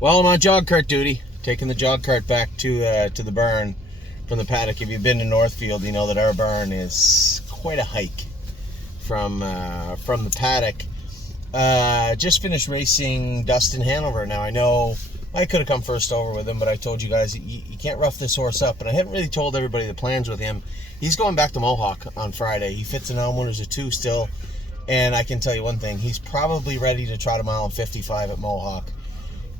Well, I'm on jog cart duty, taking the jog cart back to the barn from the paddock. If you've been to Northfield, you know that our barn is quite a hike from the paddock. Just finished racing Dustin Hanover. Now, I know I could have come first over with him, but I told you guys you can't rough this horse up. And I haven't really told everybody the plans with him. He's going back to Mohawk on Friday. He fits an Elmwood 2 still. And I can tell you one thing. He's probably ready to trot a mile and 55 at Mohawk.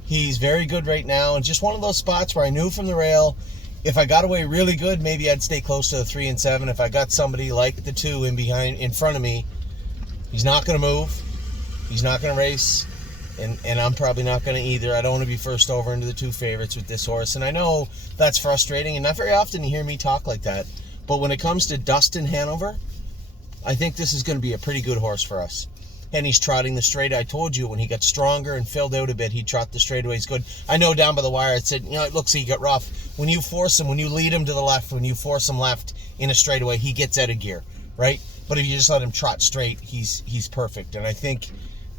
He's very good right now, and just one of those spots where I knew from the rail, if I got away really good, maybe I'd stay close to the 3 and 7. If I got somebody like the 2 in front of me, he's not going to move. He's not going to race, and I'm probably not going to either. I don't want to be first over into the 2 favorites with this horse, and I know that's frustrating, and not very often you hear me talk like that. But when it comes to Dustin Hanover, I think this is going to be a pretty good horse for us. And he's trotting the straight. I told you when he got stronger and filled out a bit, he'd trot the straightaways good. I know down by the wire it said, it looks like he got rough. When you force him, when you lead him to the left, when you force him left in a straightaway, he gets out of gear, right? But if you just let him trot straight, he's perfect. And I think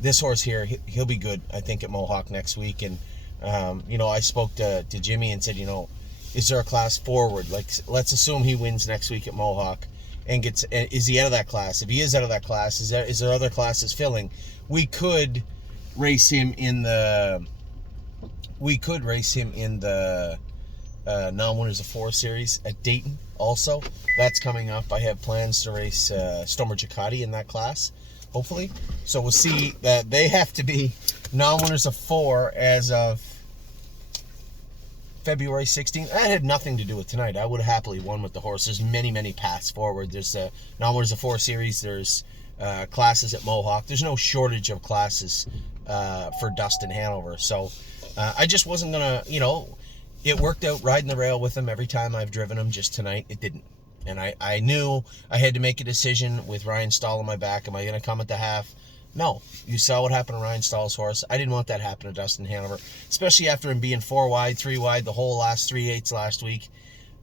this horse here, he'll be good, I think, at Mohawk next week. And, I spoke to Jimmy and said, is there a class forward? Like, let's assume he wins next week at Mohawk. And is he out of that class? If he is out of that class, is there other classes filling? We could race him in the non-winners of 4 series at Dayton also. That's coming up. I have plans to race Stomer Giacatti in that class, hopefully. So we'll see. That they have to be non-winners of 4 as of February 16th. That had nothing to do with tonight. I would have happily won with the horse. There's many paths forward. There's non-winners of 4 series. There's classes at Mohawk. There's no shortage of classes for Dustin Hanover. So I just wasn't going to, it worked out riding the rail with him every time I've driven him. Just tonight, it didn't. And I knew I had to make a decision with Ryan Stahl on my back. Am I going to come at the half? No. You saw what happened to Ryan Stahl's horse. I didn't want that to happen to Dustin Hanover, especially after him being 4 wide, 3 wide, the whole last 3/8 last week.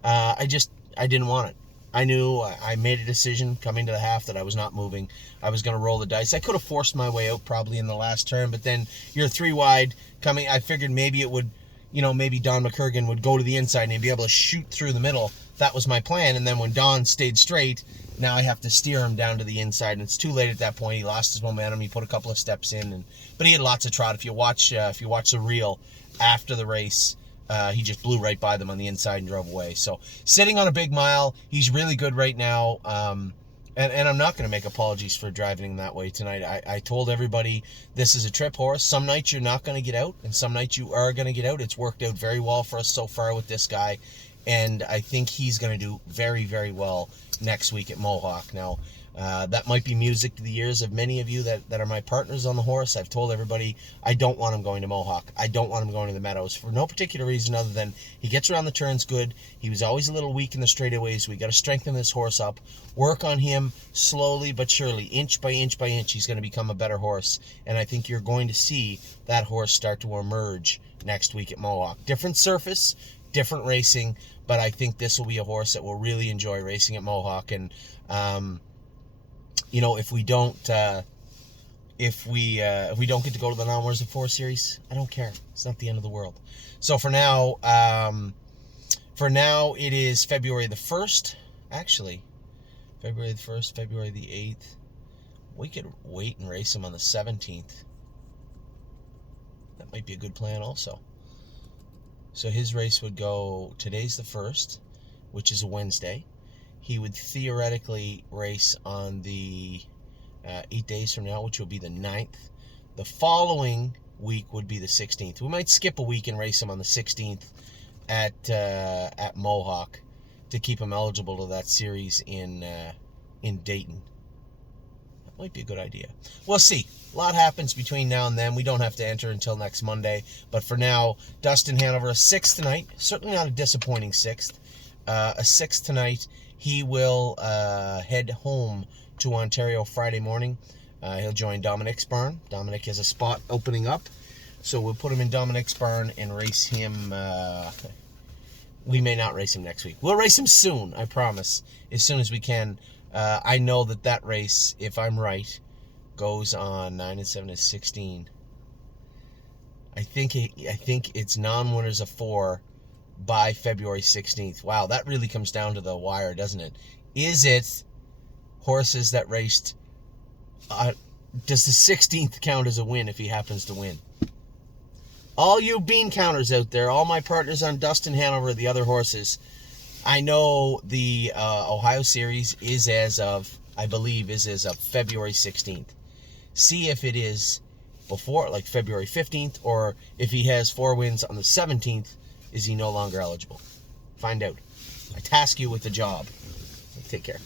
I didn't want it. I knew I made a decision coming to the half that I was not moving. I was going to roll the dice. I could have forced my way out probably in the last turn, but then you're 3 wide coming. I figured maybe it would, maybe Don McCurgan would go to the inside and he'd be able to shoot through the middle. That was my plan. And then when Don stayed straight, now I have to steer him down to the inside, and it's too late at that point. He lost his momentum. He put a couple of steps in, but he had lots of trot. If you watch the reel after the race, he just blew right by them on the inside and drove away. So sitting on a big mile, he's really good right now. And I'm not going to make apologies for driving him that way tonight. I told everybody this is a trip horse. Some nights you're not going to get out, and some nights you are going to get out. It's worked out very well for us so far with this guy, and I think he's going to do very, very well next week at Mohawk. Now, that might be music to the ears of many of you that are my partners on the horse. I've told everybody I don't want him going to Mohawk. I don't want him going to the Meadows for no particular reason other than he gets around the turns good. He was always a little weak in the straightaways. We got to strengthen this horse up, work on him slowly but surely, inch by inch by inch. He's going to become a better horse, and I think you're going to see that horse start to emerge next week at Mohawk. Different surface, different racing, but I think this will be a horse that will really enjoy racing at Mohawk. And if we don't get to go to the non-winners of 4 series, I don't care. It's not the end of the world. So for now it is February the 1st. Actually, February the 1st, February the 8th. We could wait and race him on the 17th. That might be a good plan also. So his race would go, today's the 1st, which is a Wednesday. He would theoretically race on the 8 days from now, which will be the 9th. The following week would be the 16th. We might skip a week and race him on the 16th at Mohawk to keep him eligible to that series in Dayton. That might be a good idea. We'll see. A lot happens between now and then. We don't have to enter until next Monday. But for now, Dustin Hanover, a 6th tonight. Certainly not a disappointing 6th. A 6th tonight. He will head home to Ontario Friday morning. He'll join Dominic's barn. Dominic has a spot opening up. So we'll put him in Dominic's barn and race him. We may not race him next week. We'll race him soon, I promise, as soon as we can. I know that race, if I'm right, goes on 9 and 7 is 16. I think it's non-winners of 4 by February 16th. Wow, that really comes down to the wire, doesn't it? Is it horses that raced... does the 16th count as a win if he happens to win? All you bean counters out there, all my partners on Dustin Hanover, the other horses, I know the Ohio Series is I believe is as of February 16th. See if it is before, like February 15th, or if he has 4 wins on the 17th, is he no longer eligible? Find out. I task you with the job. Take care.